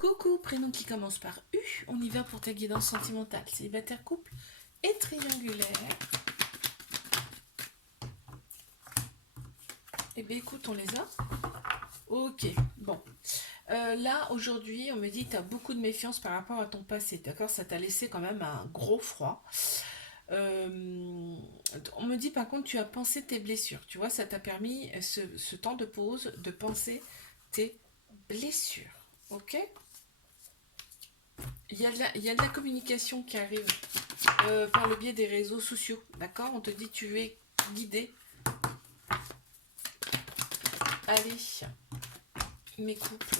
Coucou, prénom qui commence par U. On y va pour ta guidance sentimentale. Célibataire, couple et triangulaire. Eh bien, écoute, on les a. Ok, bon. Là, aujourd'hui, on me dit que tu as beaucoup de méfiance par rapport à ton passé. D'accord? Ça t'a laissé quand même un gros froid. On me dit par contre, tu as pensé tes blessures. Tu vois, ça t'a permis ce temps de pause de penser tes blessures. Ok? Il y a de la communication qui arrive par le biais des réseaux sociaux. D'accord? On te dit tu es guidé. Allez, mes couples.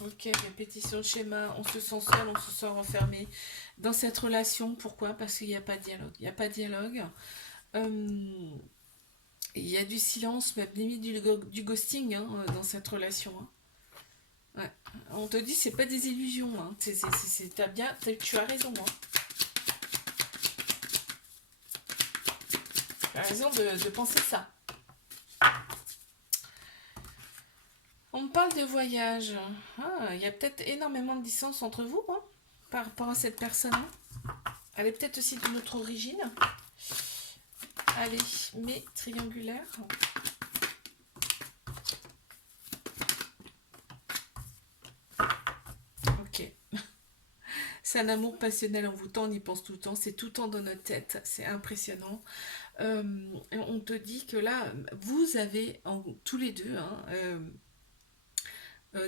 Ok, répétition de schéma. On se sent seul, on se sent renfermé dans cette relation. Pourquoi? Parce qu'il n'y a pas de dialogue. Il n'y a pas de dialogue. Euh, il y a du silence, même limite du ghosting hein, dans cette relation. Hein. Ouais. On te dit c'est pas des illusions. Hein. Tu as raison. Hein. Tu as raison de penser ça. On me parle de voyage. Ah, il y a peut-être énormément de distance entre vous hein, par rapport à cette personne. Elle est peut-être aussi d'une autre origine. Allez, mais triangulaire. Ok. C'est un amour passionnel envoûtant, on y pense tout le temps, c'est tout le temps dans notre tête, c'est impressionnant. On te dit que là, vous avez tous les deux hein,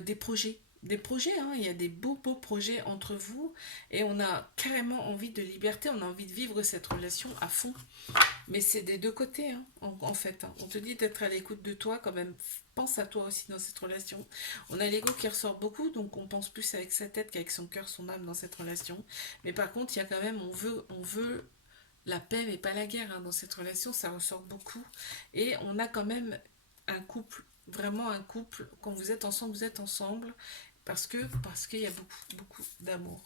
des projets. Des projets, hein, il y a des beaux beaux projets entre vous et on a carrément envie de liberté, on a envie de vivre cette relation à fond. Mais c'est des deux côtés, hein, en fait. Hein. On te dit d'être à l'écoute de toi, quand même. Pense à toi aussi dans cette relation. On a l'ego qui ressort beaucoup, donc on pense plus avec sa tête qu'avec son cœur, son âme dans cette relation. Mais par contre, il y a quand même, on veut la paix, mais pas la guerre hein, dans cette relation. Ça ressort beaucoup. Et on a quand même un couple, vraiment un couple. Quand vous êtes ensemble, parce qu'il y a beaucoup, beaucoup d'amour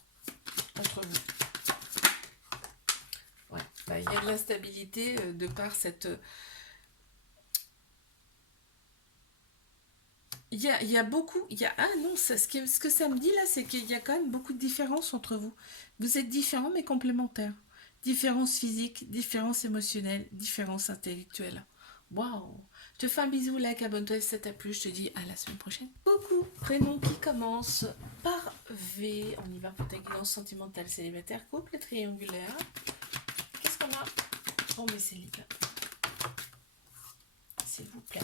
entre vous. Ouais. Bah, il y a de l'instabilité de par cette. Il y a beaucoup. Ah non, ce que ça me dit là, c'est qu'il y a quand même beaucoup de différences entre vous. Vous êtes différents mais complémentaires. Différences physiques, différences émotionnelles, différences intellectuelles. Waouh! Je te fais un bisou, like, abonne-toi si ça t'a plu. Je te dis à la semaine prochaine. Coucou! Prénom qui commence par V. On y va pour ta guidance sentimentale célibataire, couple et triangulaire. Qu'est-ce qu'on a pour mes célibataires? S'il vous plaît.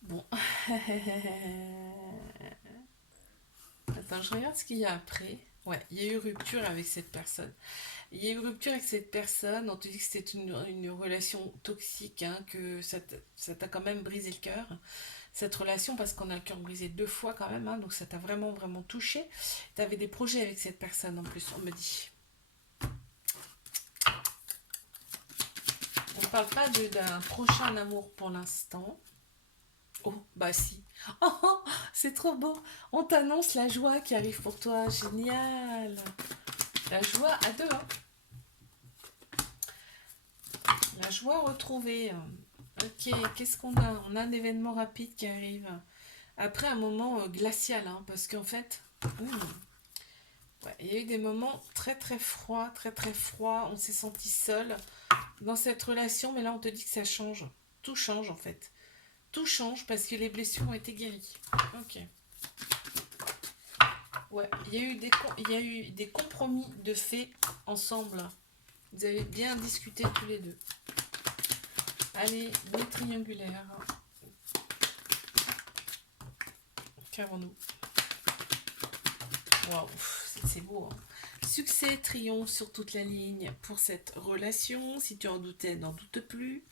Bon. Attends, je regarde ce qu'il y a après. Ouais, il y a eu rupture avec cette personne. Il y a eu rupture avec cette personne. On te dit que c'était une relation toxique, hein, que ça t'a quand même brisé le cœur. Cette relation, parce qu'on a le cœur brisé deux fois quand même, hein, donc ça t'a vraiment, vraiment touché. Tu avais des projets avec cette personne en plus, on me dit. On ne parle pas d'un prochain amour pour l'instant. Oh, bah si. Oh, oh, c'est trop beau. On t'annonce la joie qui arrive pour toi. Génial. La joie à deux. Hein. La joie retrouvée. Ok, qu'est-ce qu'on a? On a un événement rapide qui arrive. Après un moment glacial, hein, parce qu'en fait, ouais, il y a eu des moments très très froids, très très froids. On s'est senti seul dans cette relation, mais là on te dit que ça change. Tout change en fait. Tout change parce que les blessures ont été guéries. Ok. Ouais, il y a eu des compromis de fait ensemble. Vous avez bien discuté tous les deux. Allez, les triangulaires. Qu'avons-nous? Waouh, c'est beau. Hein. Succès, triomphe sur toute la ligne pour cette relation. Si tu en doutais, n'en doute plus.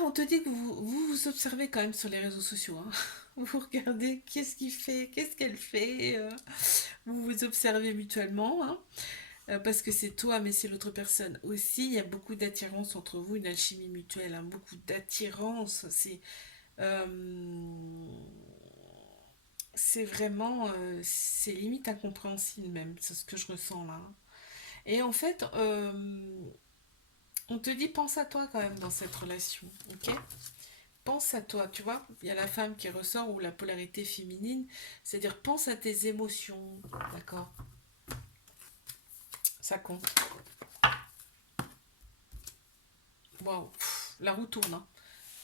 On te dit que vous observez quand même sur les réseaux sociaux. Hein. Vous regardez qu'est-ce qu'il fait, qu'est-ce qu'elle fait. Vous vous observez mutuellement. Hein. Parce que c'est toi, mais c'est l'autre personne aussi. Il y a beaucoup d'attirance entre vous, une alchimie mutuelle. Hein. Beaucoup d'attirance. c'est vraiment, c'est limite incompréhensible même, c'est ce que je ressens là. Et en fait, on te dit pense à toi quand même dans cette relation, ok? Pense à toi, tu vois, il y a la femme qui ressort ou la polarité féminine, c'est-à-dire pense à tes émotions, d'accord? Ça compte. Waouh, la roue tourne, hein.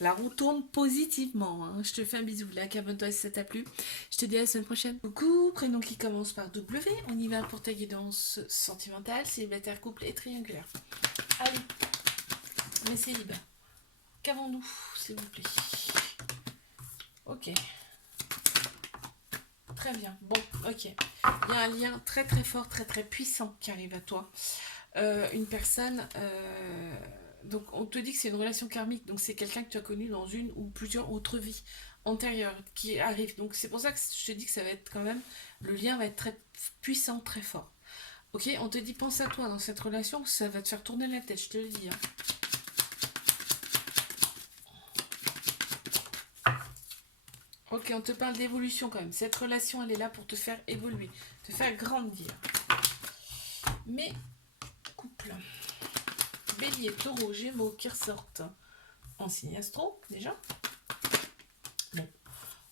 La roue tourne positivement, hein. Je te fais un bisou, là, abonne-toi si ça t'a plu. Je te dis à la semaine prochaine. Coucou, prénom qui commence par W, on y va pour ta guidance sentimentale, célibataire, couple et triangulaire. Allez, mais c'est libre. Qu'avons-nous, s'il vous plaît? Ok. Très bien. Bon, ok. Il y a un lien très très fort, très très puissant qui arrive à toi. Une personne... donc on te dit que c'est une relation karmique, donc c'est quelqu'un que tu as connu dans une ou plusieurs autres vies antérieures qui arrive. Donc c'est pour ça que je te dis que ça va être quand même... Le lien va être très puissant, très fort. Ok, on te dit pense à toi dans cette relation, ça va te faire tourner la tête, je te le dis. Hein. Ok, on te parle d'évolution quand même. Cette relation, elle est là pour te faire évoluer, te faire grandir. Mais, couple, bélier, taureau, gémeaux qui ressortent en signe astro, déjà. Bon.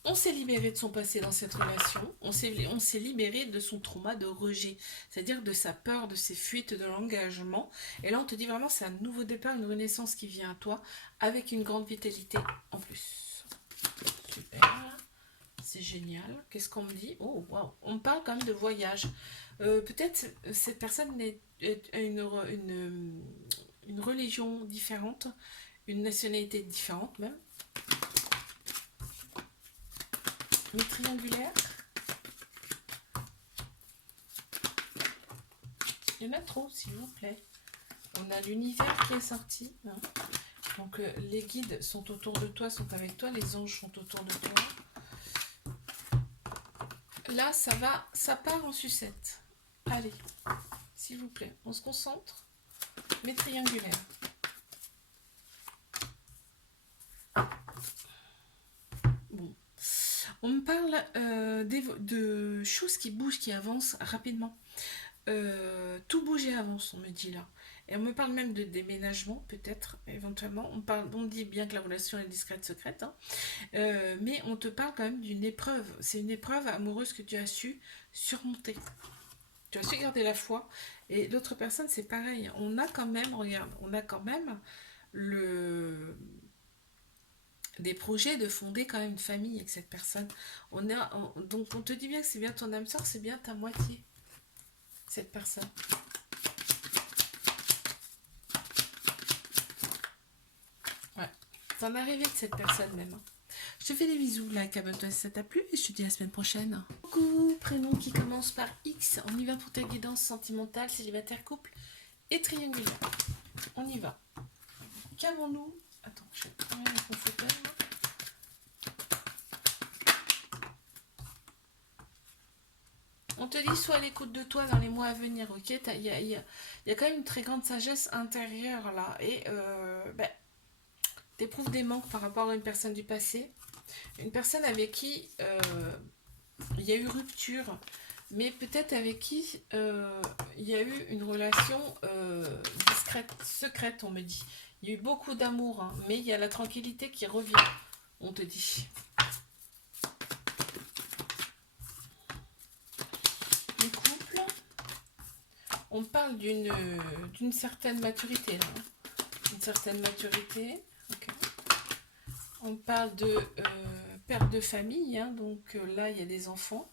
On s'est libéré de son passé dans cette relation. On s'est libéré de son trauma de rejet. C'est-à-dire de sa peur, de ses fuites, de l'engagement. Et là, on te dit vraiment, c'est un nouveau départ, une renaissance qui vient à toi avec une grande vitalité en plus. Super. C'est génial. Qu'est-ce qu'on me dit? Oh, waouh. On me parle quand même de voyage. Peut-être cette personne a une religion différente, une nationalité différente même. Mais triangulaire. Il y en a trop, s'il vous plaît. On a l'univers qui est sorti. Hein. Donc les guides sont autour de toi, sont avec toi. Les anges sont autour de toi. Là, ça part en sucette. Allez, s'il vous plaît, on se concentre. Mais triangulaire. Bon. On me parle de choses qui bougent, qui avancent rapidement. Tout bouge et avance, on me dit là. Et on me parle même de déménagement, peut-être, éventuellement. On dit bien que la relation est discrète, secrète. Hein. Mais on te parle quand même d'une épreuve. C'est une épreuve amoureuse que tu as su surmonter. Tu as su garder la foi. Et l'autre personne, c'est pareil. On a quand même, regarde, on a quand même des projets de fonder quand même une famille avec cette personne. Donc on te dit bien que c'est bien ton âme sœur, c'est bien ta moitié, cette personne. Ouais. T'en arrivé de cette personne même. Je te fais des bisous, like, abonne-toi si ça t'a plu et je te dis à la semaine prochaine. Coucou, prénom qui commence par X. On y va pour ta guidance sentimentale, célibataire, couple et triangulaire. On y va. Qu'avons-nous? Attends, je vais prendre mon fauteuil. On te dit sois à l'écoute de toi dans les mois à venir, ok? Il y a quand même une très grande sagesse intérieure là. Et t'éprouves des manques par rapport à une personne du passé. Une personne avec qui il y a eu rupture, mais peut-être avec qui il y a eu une relation discrète, secrète, on me dit. Il y a eu beaucoup d'amour, hein, mais il y a la tranquillité qui revient, on te dit. Les couples, on parle d'une certaine maturité, là. Une certaine maturité, ok. On parle de père de famille, hein, donc là, il y a des enfants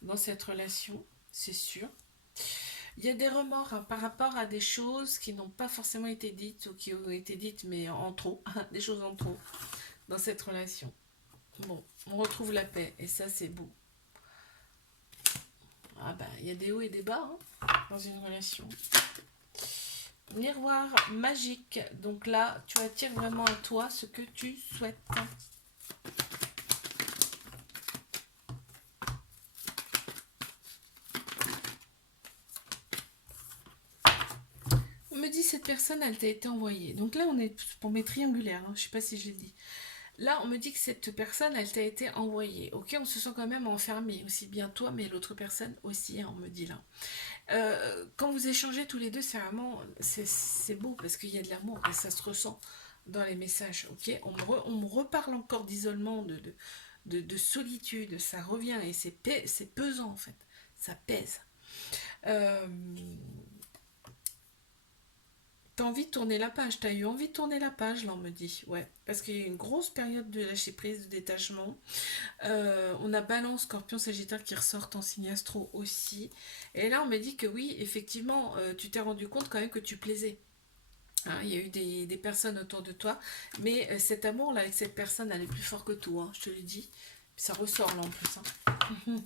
dans cette relation, c'est sûr. Il y a des remords hein, par rapport à des choses qui n'ont pas forcément été dites ou qui ont été dites mais en trop, des choses en trop dans cette relation. Bon, on retrouve la paix et ça c'est beau. Ah bah, il y a des hauts et des bas hein, dans une relation. Miroir magique, donc là tu attires vraiment à toi ce que tu souhaites. On me dit cette personne elle t'a été envoyée. Donc là on est pour mes triangulaires, hein, je sais pas si je l'ai dit. Là, on me dit que cette personne, elle t'a été envoyée. Ok, on se sent quand même enfermé, aussi bien toi, mais l'autre personne aussi, hein, on me dit là. Quand vous échangez tous les deux, c'est vraiment, c'est beau parce qu'il y a de l'amour et ça se ressent dans les messages. Ok, on me reparle encore d'isolement, de solitude, ça revient et c'est pesant en fait, ça pèse. Euh, T'as envie de tourner la page, t'as eu envie de tourner la page, là on me dit, ouais, parce qu'il y a une grosse période de lâcher prise, de détachement. On a Balance, Scorpion, Sagittaire qui ressortent en signe astro aussi. Et là on me dit que oui, effectivement, tu t'es rendu compte quand même que tu plaisais. Hein, il y a eu des personnes autour de toi, mais cet amour là avec cette personne, elle est plus fort que tout, hein, je te le dis. Ça ressort là en plus. Hein.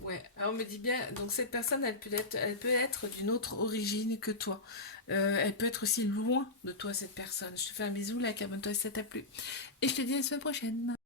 Ouais, alors on me dit bien, donc cette personne, elle peut être d'une autre origine que toi. Elle peut être aussi loin de toi, cette personne. Je te fais un bisou, like, abonne-toi si ça t'a plu. Et je te dis à la semaine prochaine.